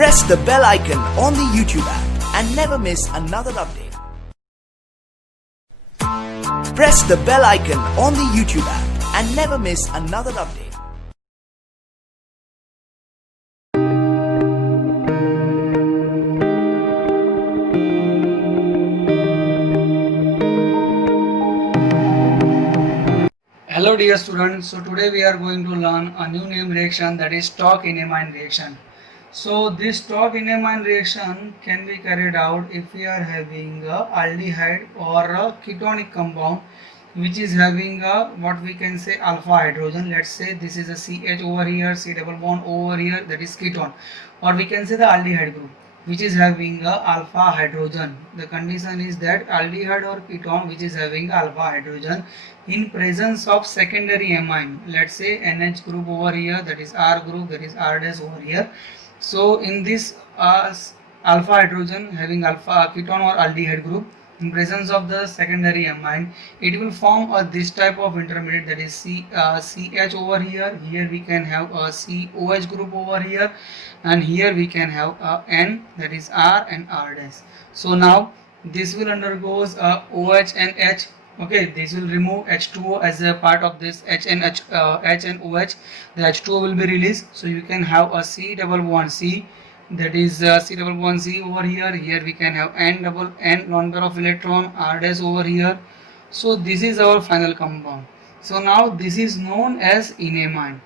Press the bell icon on the YouTube app and never miss another update. Press the bell icon on the YouTube app and never miss another update. Hello dear students, so today we are going to learn a new name reaction, that is Stock-Enamine reaction. So this Stock-Enamine reaction can be carried out if we are having a aldehyde or a ketonic compound which is having a what we can say alpha hydrogen. Let's say this is a CH over here, C double bond over here, that is ketone, or we can say the aldehyde group which is having a alpha hydrogen. The condition is that aldehyde or ketone which is having alpha hydrogen in presence of secondary amine, let's say NH group over here, that is R group, that is R dash over here. So in this alpha hydrogen having alpha ketone or aldehyde group in presence of the secondary amine, it will form this type of intermediate, that is CH over here. Here we can have a COH group over here, and here we can have a N, that is R and R dash. So now this will undergoes OH and H. Okay, this will remove H2O as a part of this H and OH. The H2O will be released, so you can have a C double bond C, that is C double bond C over here. Here we can have N double N lone pair of electron, R dash over here. So this is our final compound. So now this is known as enamine.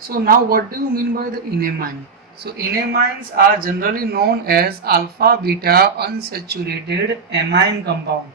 So now what do you mean by the enamine? So enamines are generally known as alpha beta unsaturated amine compound.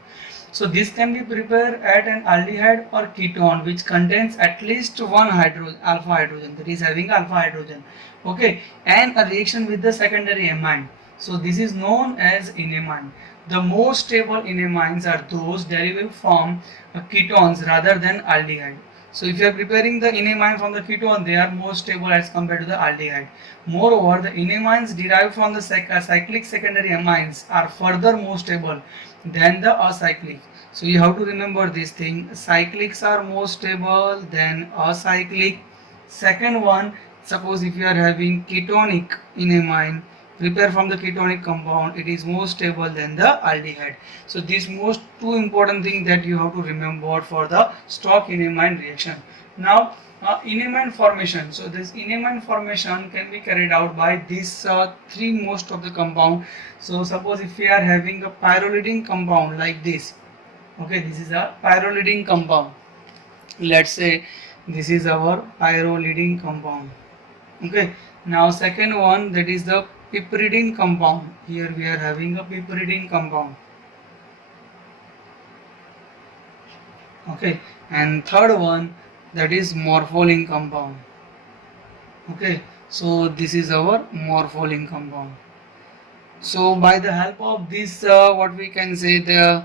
So this can be prepared at an aldehyde or ketone which contains at least one alpha hydrogen, that is having alpha hydrogen, okay, and a reaction with the secondary amine. So this is known as enamine. The most stable enamines are those derived from ketones rather than aldehyde. So if you are preparing the enamine from the ketone, they are more stable as compared to the aldehyde. Moreover, the enamines derived from the cyclic secondary amines are further more stable than the acyclic. So you have to remember this thing: cyclics are more stable than acyclic. Second one, suppose if you are having ketonic enamine prepared from the ketonic compound, it is more stable than the aldehyde. So these most two important things that you have to remember for the Stock-Enamine reaction. Now enamine formation. So this enamine formation can be carried out by these three most of the compound. So suppose if we are having a pyrrolidine compound like this, okay, this is a pyrrolidine compound. Let's say this is our pyrrolidine compound. Okay, now second one, that is the piperidine compound. Here we are having a piperidine compound. Okay, and third one, that is morpholine compound. Okay, so this is our morpholine compound. So by the help of this what we can say, the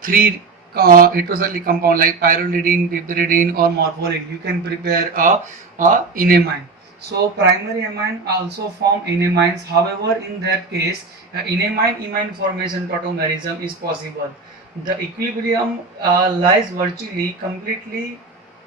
three heterocyclic compound like pyrrolidine, piperidine or morpholine, you can prepare a enamine. So primary amine also form enamines. However, in that case enamine-imine formation tautomerism is possible. The equilibrium lies virtually completely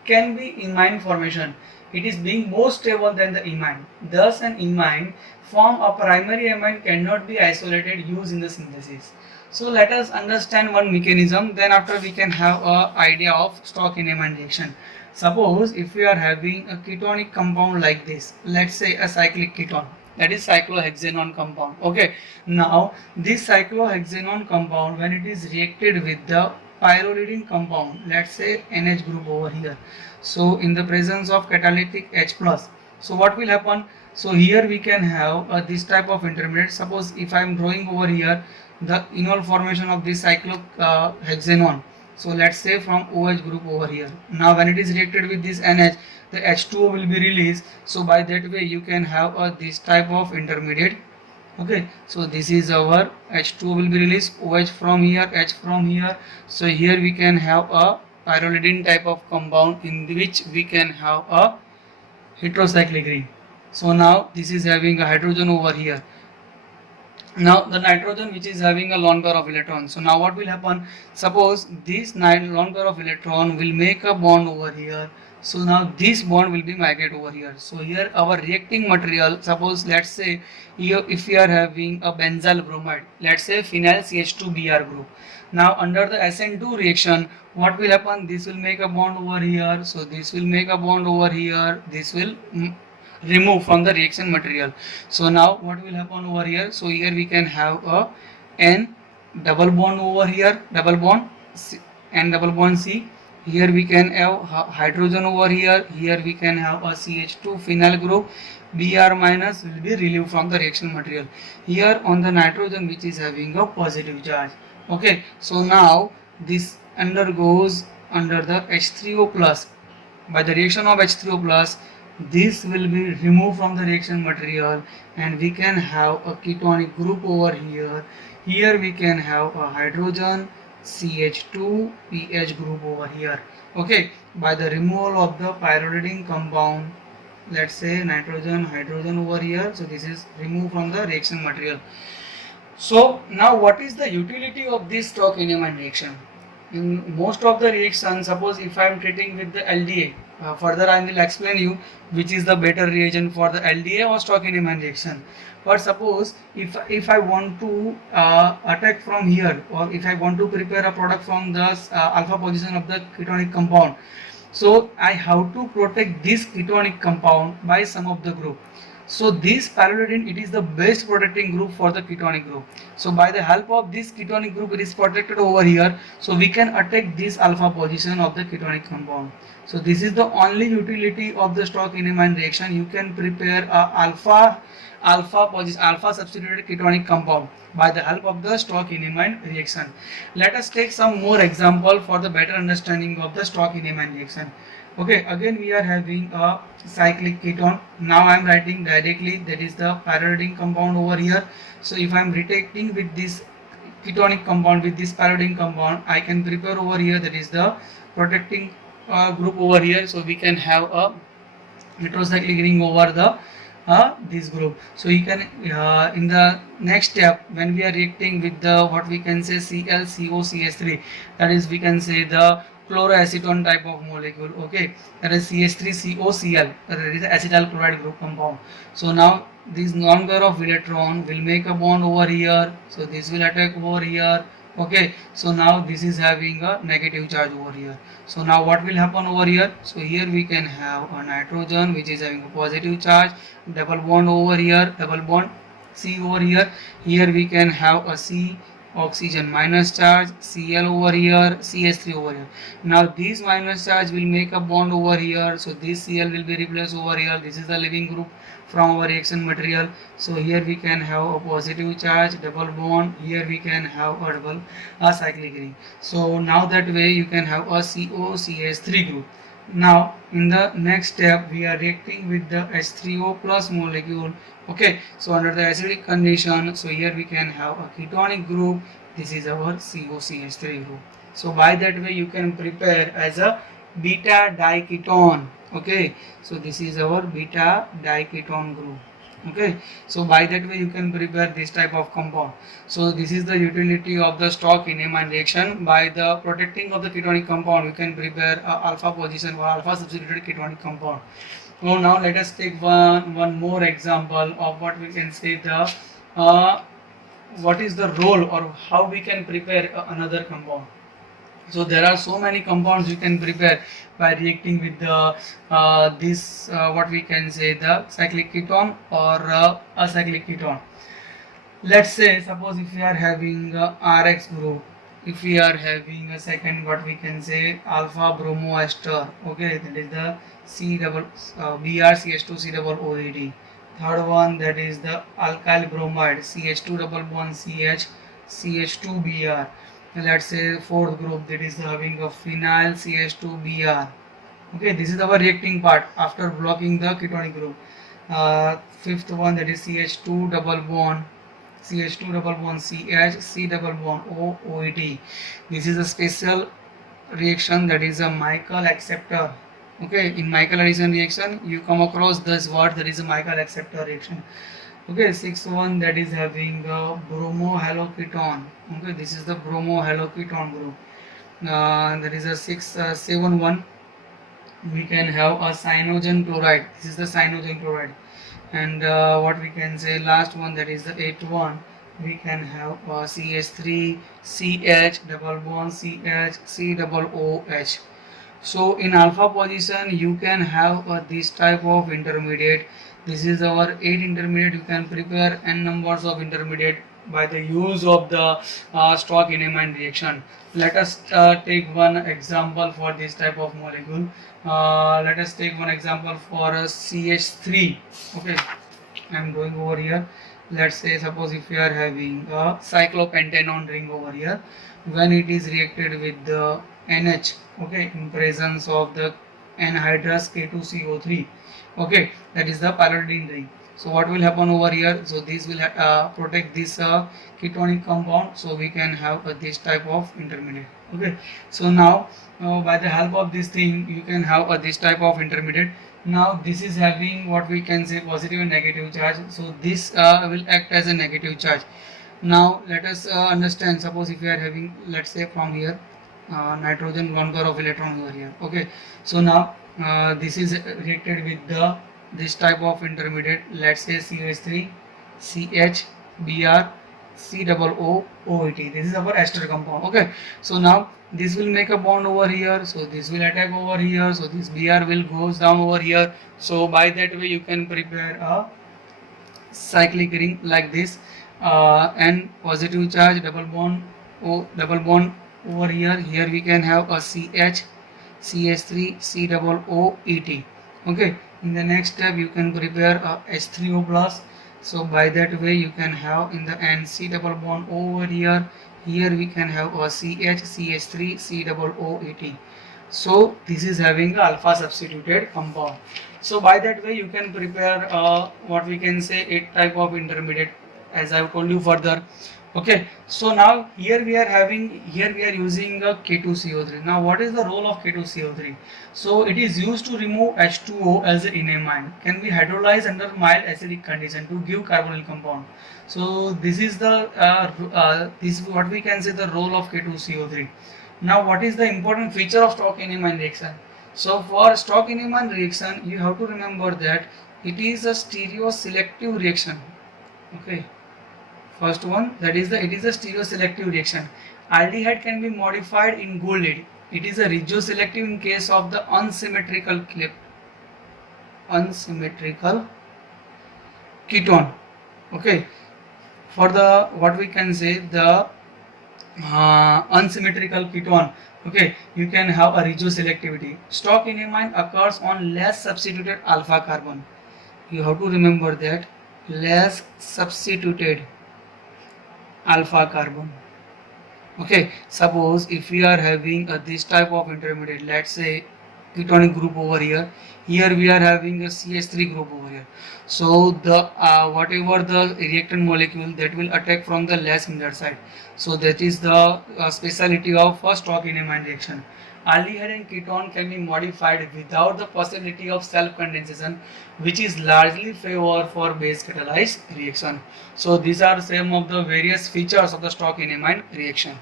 can be imine formation. It is being more stable than the imine. Thus an imine form a primary amine cannot be isolated used in the synthesis. So let us understand one mechanism, then after we can have an idea of Stock-Enamine reaction. Suppose if we are having a ketonic compound like this, let's say a cyclic ketone, that is cyclohexanone compound. Okay, now this cyclohexanone compound, when it is reacted with the pyrrolidine compound, let's say NH group over here, so in the presence of catalytic H plus, so what will happen? So here we can have this type of intermediate. Suppose if I am drawing over here the enol formation of this cyclohexanone, so let's say from OH group over here. Now when it is reacted with this NH, the H2O will be released. So by that way you can have this type of intermediate. Okay, so this is our H2O will be released, OH from here, H from here. So here we can have a pyrrolidine type of compound in which we can have a heterocyclic ring. So now this is having a hydrogen over here. Now the nitrogen which is having a lone pair of electrons. So now what will happen? Suppose this lone pair of electron will make a bond over here. So now this bond will be migrate over here. So here our reacting material, suppose let's say here if we are having a benzyl bromide, let's say phenyl CH2Br group. Now under the SN2 reaction, what will happen? This will make a bond over here. So this will make a bond over here. This will remove from the reaction material. So now what will happen over here? So here we can have a N double bond over here, double bond C, N double bond C. Here we can have hydrogen over here. Here we can have a CH2 phenyl group. Br minus will be relieved from the reaction material. Here on the nitrogen which is having a positive charge. Okay, so now this undergoes under the H3O plus. By the reaction of H3O plus, this will be removed from the reaction material and we can have a ketonic group over here. Here we can have a hydrogen CH2 PH group over here. Okay, by the removal of the pyridine compound, let's say nitrogen, hydrogen over here. So this is removed from the reaction material. So now what is the utility of this Stokes-Heinemann reaction? In most of the reactions, suppose if I am treating with the LDA, further I will explain you which is the better reagent for the LDA or Stokes-Heinemann reaction. But suppose if I want to attack from here, or if I want to prepare a product from the alpha position of the ketonic compound, so I have to protect this ketonic compound by some of the group. So this pallidolidine, it is the best protecting group for the ketonic group. So by the help of this ketonic group, it is protected over here. So we can attack this alpha position of the ketonic compound. So this is the only utility of the Stokes-Heinemann reaction. You can prepare a alpha substituted ketonic compound by the help of the Stokes-Heinemann reaction. Let us take some more example for the better understanding of the Stokes-Heinemann reaction. Okay, again we are having a cyclic ketone. Now I am writing directly, that is the pyridine compound over here. So if I am reacting with this ketonic compound with this pyridine compound, I can prepare over here, that is the protecting group over here. So we can have a heterocyclic ring over the this group. So you can in the next step, when we are reacting with the what we can say ClCOCH3, that is we can say the chloroacetone type of molecule. Okay, that is CH3COCl, that is acetyl chloride group compound. So now this non-pair of electron will make a bond over here, so this will attack over here. Okay, so now this is having a negative charge over here. So now what will happen over here? So here we can have a nitrogen which is having a positive charge, double bond over here, double bond C over here. Here we can have a C oxygen minus charge, Cl over here, CH3 over here. Now this minus charge will make a bond over here, so this Cl will be replaced over here. This is the leaving group from our reaction material. So here we can have a positive charge, double bond. Here we can have a double cyclic ring. So now that way you can have a COCH3 group. Now in the next step we are reacting with the H3O plus molecule. Okay, so under the acidic condition, so here we can have a ketonic group. This is our COCH3 group. So by that way you can prepare as a beta diketone. Okay, so this is our beta diketone group. Okay, so by that way you can prepare this type of compound. So this is the utility of the Stokes-Heinemann reaction. By the protecting of the ketonic compound, you can prepare alpha position or alpha substituted ketonic compound. So now let us take one more example of what we can say the what is the role or how we can prepare another compound. So there are so many compounds you can prepare by reacting with the what we can say the cyclic ketone or acyclic ketone. Let's say suppose if we are having a RX group, if we are having a second what we can say alpha bromoester. Okay, that is the C double BrCH2 C double OED. Third one, that is the alkyl bromide CH2 double bond CH CH2Br. Let's say fourth group, that is having a phenyl CH2Br. Okay, this is our reacting part after blocking the ketonic group. Fifth one, that is CH2 double bond CH2 double bond CH C double bond O OET. This is a special reaction, that is a Michael acceptor. Okay, in Michael addition reaction you come across this word, that is a Michael acceptor reaction. Okay, sixth one, that is having a bromohaloketone. Okay, this is the bromohaloketone group. That is a 7 1. we can have a cyanogen chloride. This is the cyanogen chloride. And what we can say, last one, that is the 8 one, we can have CH3 CH double bond CH C double OH. So in alpha position you can have this type of intermediate. This is our 8 intermediate. You can prepare n numbers of intermediate by the use of the Stock-Enamine reaction. Let us take one example for this type of molecule. Let us take one example for CH3. Okay, I am going over here. Let's say, suppose if you are having a cyclopentanone ring over here, when it is reacted with the NH, okay, in presence of the anhydrous K2CO3, okay, that is the pyridine ring. So what will happen over here? So this will protect this ketonic compound, so we can have this type of intermediate. Okay, so now by the help of this thing you can have this type of intermediate. Now this is having what we can say positive and negative charge, so this will act as a negative charge. Now let us understand, suppose if we are having, let's say from here, nitrogen lone pair of electron over here. Okay, so now this is reacted with the this type of intermediate, let's say CH3 CH Br C double O OET. This is our ester compound. Okay, so now this will make a bond over here, so this will attack over here, so this Br will goes down over here. So by that way you can prepare a cyclic ring like this, and positive charge double bond over here. Here we can have a CH CH3 C double O ET. Okay, in the next step you can prepare a H3O plus. So by that way you can have in the end C double bond over here. Here we can have a CH CH3 C double O ET. So this is having the alpha substituted compound. So by that way you can prepare what we can say 8 type of intermediate, as I have told you further. Okay, so now here we are using a K2CO3. Now what is the role of K2CO3? So it is used to remove H2O as an enamine, can be hydrolyzed under mild acidic condition to give carbonyl compound. So this is the this is what we can say the role of K2CO3. Now what is the important feature of Stock-Enamine reaction? So for Stock-Enamine reaction you have to remember that it is a stereoselective reaction. Okay, first one, that is it is a stereoselective reaction. Aldehyde can be modified in gold lead. It is a regioselective in case of the unsymmetrical ketone. Okay, for the what we can say the unsymmetrical ketone, okay, you can have a regioselectivity. Stock-Enamine occurs on less substituted alpha carbon. You have to remember that less substituted alpha carbon. Okay, suppose if we are having this type of intermediate, let's say ketonic group over here, here we are having a CH3 group over here. So the whatever the reactant molecule that will attack from the less hindered side. So that is the speciality of Stock-Enamine reaction. Aldehyde and ketone can be modified without the possibility of self-condensation, which is largely favored for base catalyzed reaction. So these are some of the various features of the Stock-Enamine reaction.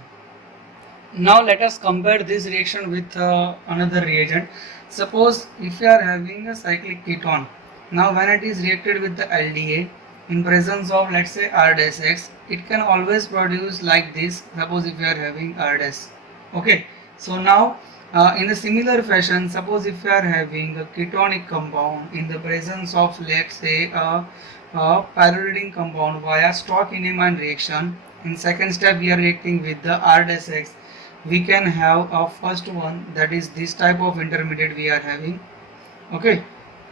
Now let us compare this reaction with another reagent. Suppose if you are having a cyclic ketone, now when it is reacted with the LDA in presence of, let's say, R-X, it can always produce like this. Suppose if you are having R-. Okay, so now in a similar fashion, suppose if you are having a ketonic compound in the presence of, let's say, a pyridine compound via Stock-Enamine reaction, in second step we are reacting with the R-X, we can have a first one, that is this type of intermediate we are having. Okay,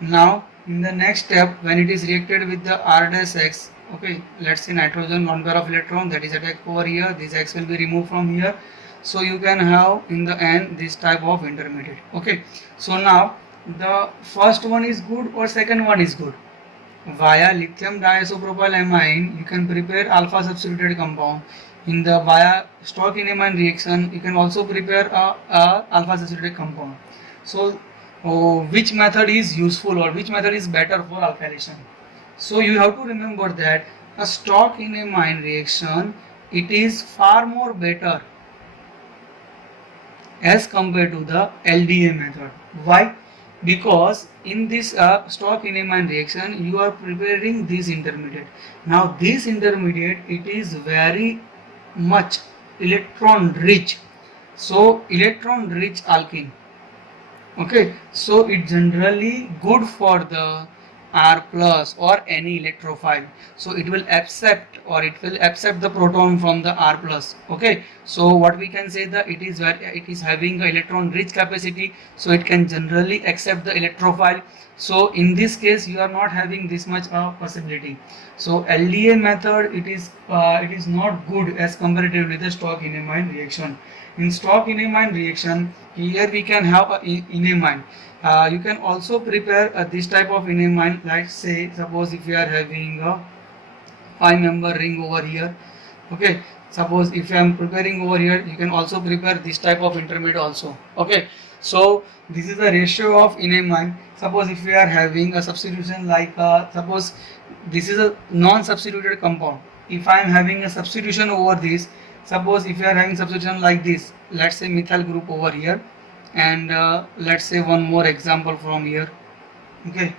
now in the next step when it is reacted with the R-X, okay, let's say nitrogen lone pair of electron that is attacked over here, this X will be removed from here. So you can have in the end this type of intermediate. Okay, so now the first one is good or second one is good? Via lithium diisopropyl amine you can prepare alpha substituted compound. In the via Stock-Enamine reaction you can also prepare a alpha substituted compound. So which method is useful or which method is better for alkylation? So you have to remember that a Stock-Enamine reaction, it is far more better as compared to the LDA method. Why? because in this stock enamine reaction you are preparing this intermediate. Now this intermediate, it is very much electron rich, so electron rich alkene. Okay, so it's generally good for the R plus or any electrophile, so it will accept, or it will accept the proton from the R plus. Okay, so what we can say that it is having a electron rich capacity, so it can generally accept the electrophile. So in this case you are not having this much possibility. So LDA method, it is not good as comparatively the stock enamine reaction. In stock enamine reaction, here we can have a enamine. You can also prepare this type of enamine, like say suppose if you are having a 5-member ring over here. Okay, suppose if I am preparing over here, you can also prepare this type of intermediate also. Okay, so this is the ratio of enamine. Suppose if we are having a substitution, like suppose this is a non-substituted compound. If I am having a substitution over this, suppose if you are having substitution like this, let's say methyl group over here, and let's say one more example from here. Okay,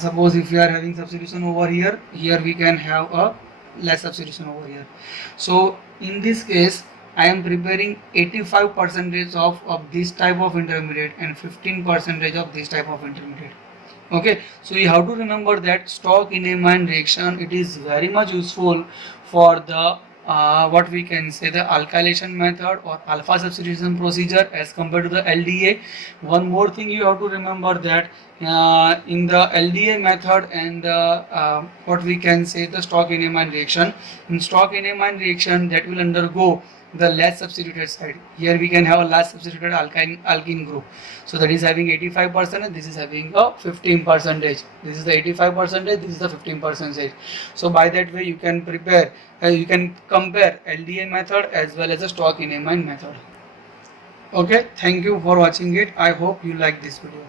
suppose if we are having substitution over here, here we can have a less substitution over here. So in this case I am preparing 85% of this type of intermediate and 15% of this type of intermediate. Okay, so you have to remember that stock enamine reaction, it is very much useful for the what we can say the alkylation method or alpha substitution procedure as compared to the LDA. One more thing you have to remember that in the LDA method and what we can say the stock enamine reaction, in stock enamine reaction that will undergo the less substituted side. Here we can have a less substituted alkene group, so that is having 85% and this is having a 15%. This is the 85%, this is the 15%. So by that way you can prepare, you can compare LDA method as well as the stock enamine method. Okay, thank you for watching it. I hope you like this video.